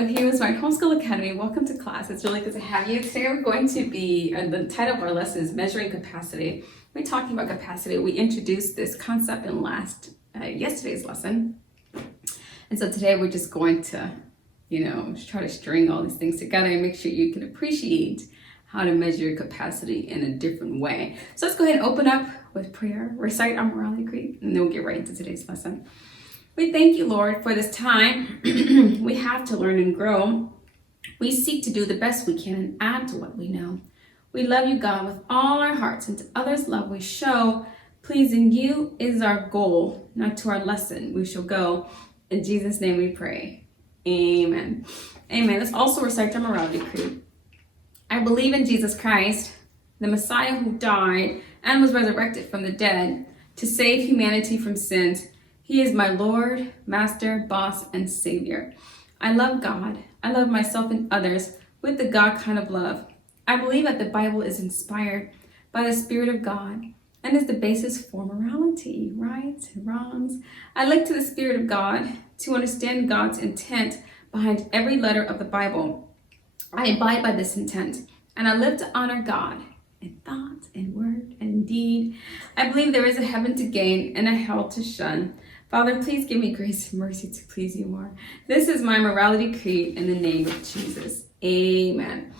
with Heroesmart Homeschool Academy. Welcome to class. It's really good to have you. Today we're going to be, the title of our lesson is Measuring Capacity. We're talking about capacity. We introduced this concept in yesterday's lesson. And so today we're just going to, try to string all these things together and make sure you can appreciate how to measure your capacity in a different way. So let's go ahead and open up with prayer, recite our morality creed, and then we'll get right into today's lesson. We thank you, Lord, for this time we have to learn and grow. We seek to do the best we can and add to what we know. We love you, God, with all our hearts, and to others' love we show. Pleasing you is our goal, not to our lesson we shall go. In Jesus' name we pray. Amen. Amen. Let's also recite our morality creed. I believe in Jesus Christ, the Messiah who died and was resurrected from the dead to save humanity from sins. He is my Lord, Master, Boss, and Savior. I love God. I love myself and others with the God kind of love. I believe that the Bible is inspired by the Spirit of God and is the basis for morality, rights and wrongs. I look to the Spirit of God to understand God's intent behind every letter of the Bible. I abide by this intent, and I live to honor God in thought, in word, and in deed. I believe there is a heaven to gain and a hell to shun. Father, please give me grace and mercy to please you more. This is my morality creed in the name of Jesus. Amen.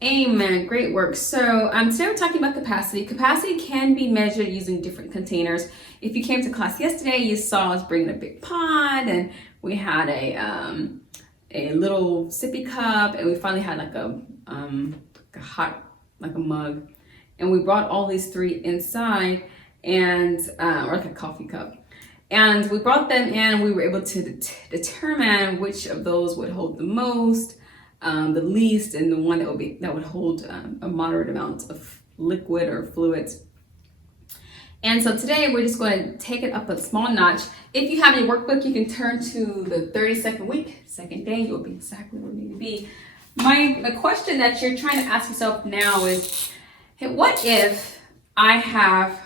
Amen. Great work. So today we're talking about capacity. Capacity can be measured using different containers. If you came to class yesterday, you saw us bringing a big pot, and we had a little sippy cup, and we finally had like a mug, and we brought all these three inside, and or like a coffee cup. And we brought them in, and we were able to determine which of those would hold the most, the least, and the one that would hold a moderate amount of liquid or fluids. And so today we're just going to take it up a small notch. If you have your workbook, you can turn to the 32nd week, second day. You'll be exactly where you need to be. The question that you're trying to ask yourself now is, hey, what if I have,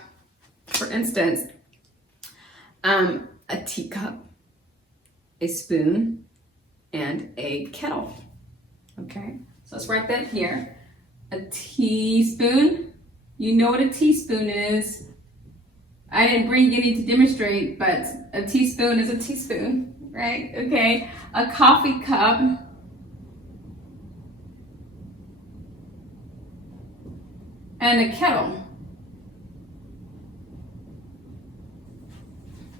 for instance, a teacup, a spoon, and a kettle. Okay, so let's write that here. A teaspoon. You know what a teaspoon is. I didn't bring any to demonstrate, but a teaspoon is a teaspoon, right? Okay, a coffee cup. And a kettle.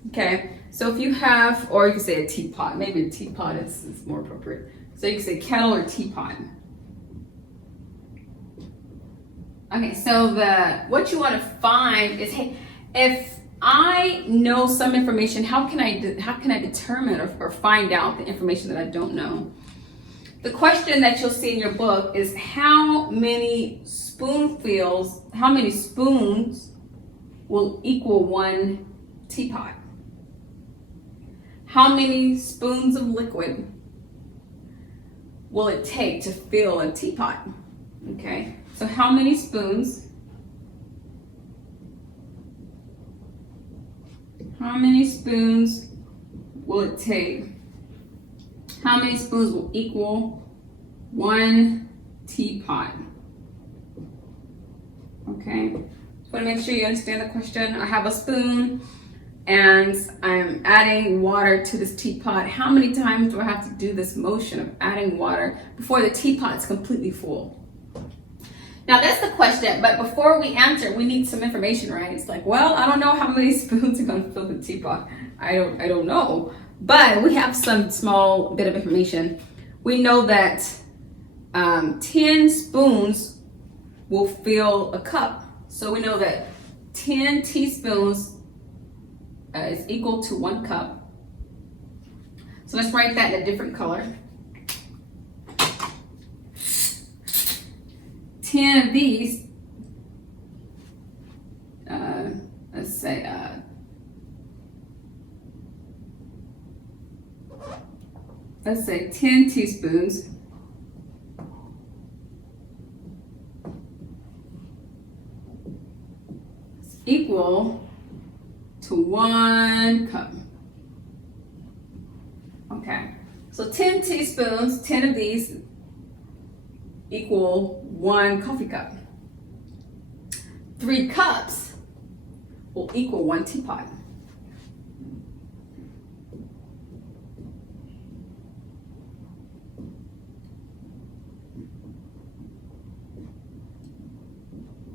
Okay, so if you have, or you can say a teapot, maybe a teapot is more appropriate. So you can say kettle or teapot. Okay, so what you want to find is, hey, if I know some information, how can I determine or find out the information that I don't know? The question that you'll see in your book is how many spoons will equal one teapot? How many spoons of liquid will it take to fill a teapot? Okay, so how many spoons? How many spoons will it take? How many spoons will equal one teapot? Okay, just want to make sure you understand the question. I have a spoon and I'm adding water to this teapot. How many times do I have to do this motion of adding water before the teapot's completely full? Now that's the question, but before we answer, we need some information, right? It's like, well, I don't know how many spoons are going to fill the teapot. I don't know, but we have some small bit of information. We know that 10 spoons will fill a cup. So we know that 10 teaspoons is equal to 1 cup. So let's write that in a different color. 10 of these, let's say 10 teaspoons is equal to 1 cup. Okay, So 10 teaspoons, 10 of these equal 1 coffee cup. 3 cups will equal 1 teapot.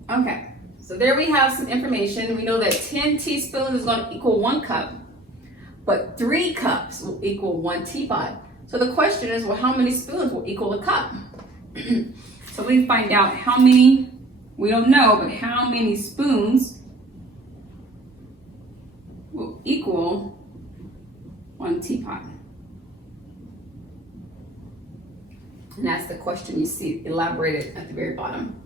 Okay, so there we have some information. We know that 10 teaspoons is going to equal 1 cup, but 3 cups will equal 1 teapot. So the question is, well, how many spoons will equal a cup? So we find out how many, we don't know, but how many spoons will equal 1 teapot. And that's the question you see elaborated at the very bottom.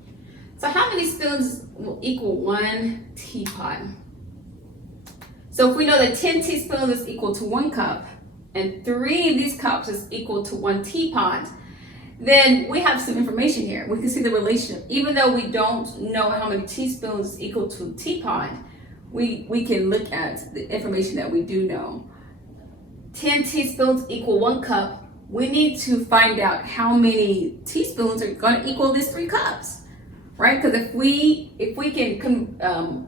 So how many spoons will equal 1 teapot? So if we know that 10 teaspoons is equal to 1 cup, and 3 of these cups is equal to 1 teapot, then we have some information here. We can see the relationship. Even though we don't know how many teaspoons is equal to a teapot, we can look at the information that we do know. 10 teaspoons equal 1 cup. We need to find out how many teaspoons are going to equal these 3 cups. Right? Because if we can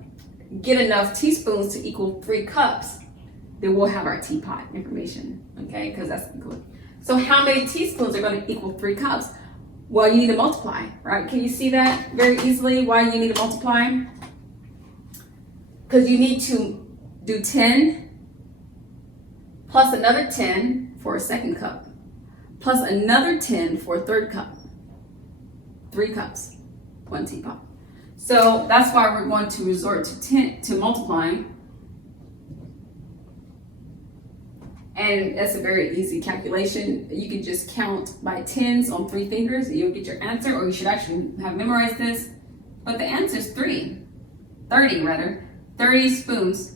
get enough teaspoons to equal 3 cups, then we'll have our teapot information. Okay, because that's good. So how many teaspoons are going to equal 3 cups? Well, you need to multiply, right? Can you see that very easily? Why you need to multiply? Because you need to do 10 plus another 10 for a second cup, plus another 10 for a third cup. 3 cups. 1 teapot. So that's why we're going to resort to multiplying. And that's a very easy calculation. You can just count by 10s on 3 fingers and you'll get your answer, or you should actually have memorized this. But the answer is 30 rather. 30 spoons.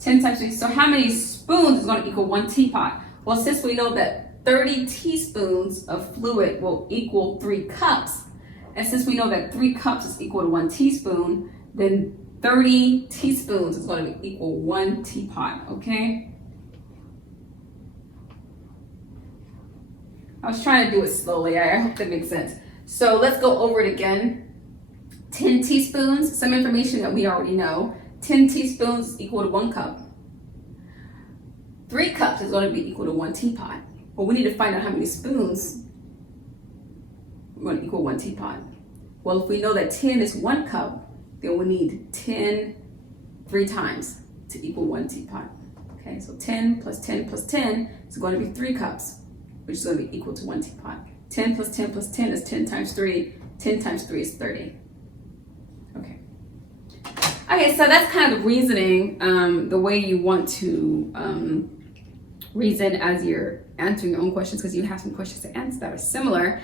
10 times 3. So how many spoons is going to equal 1 teapot? Well, since we know that 30 teaspoons of fluid will equal 3 cups, and since we know that 3 cups is equal to 1 teaspoon, then 30 teaspoons is going to equal 1 teapot, okay? I was trying to do it slowly. I hope that makes sense. So let's go over it again. 10 teaspoons, some information that we already know. 10 teaspoons is equal to 1 cup. 3 cups is going to be equal to 1 teapot. Well, we need to find out how many spoons are going to equal 1 teapot. Well, if we know that 10 is 1 cup, then we need 10 3 times to equal 1 teapot. Okay, so 10 plus 10 plus 10 is going to be 3 cups, which is going to be equal to 1 teapot. 10 plus 10 plus 10 is 10 times 3. 10 times 3 is 30. Okay. Okay, so that's kind of the reasoning, the way you want to reason as you're answering your own questions, because you have some questions to answer that are similar.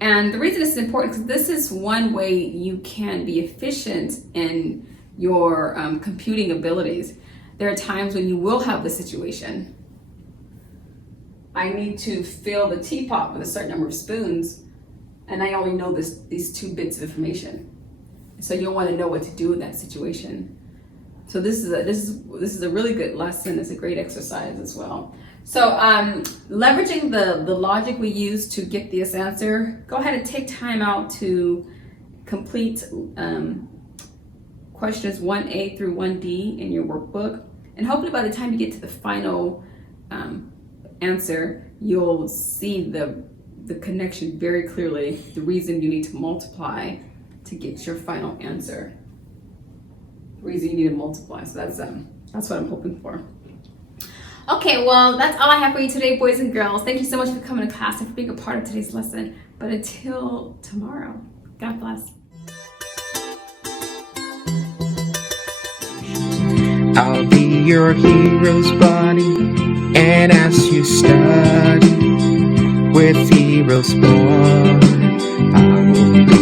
And the reason this is important because this is one way you can be efficient in your computing abilities. There are times when you will have the situation. I need to fill the teapot with a certain number of spoons, and I only know these 2 bits of information. So you'll want to know what to do in that situation. So this is a really good lesson. It's a great exercise as well. So leveraging the logic we use to get this answer, go ahead and take time out to complete questions 1A through 1D in your workbook. And hopefully by the time you get to the final answer, you'll see the connection very clearly, the reason you need to multiply to get your final answer. The reason you need to multiply. So that's what I'm hoping for. Okay, well, that's all I have for you today, boys and girls. Thank you so much for coming to class and for being a part of today's lesson. But until tomorrow, God bless. I'll be your hero's buddy, and as you study with Heroesmart, I will be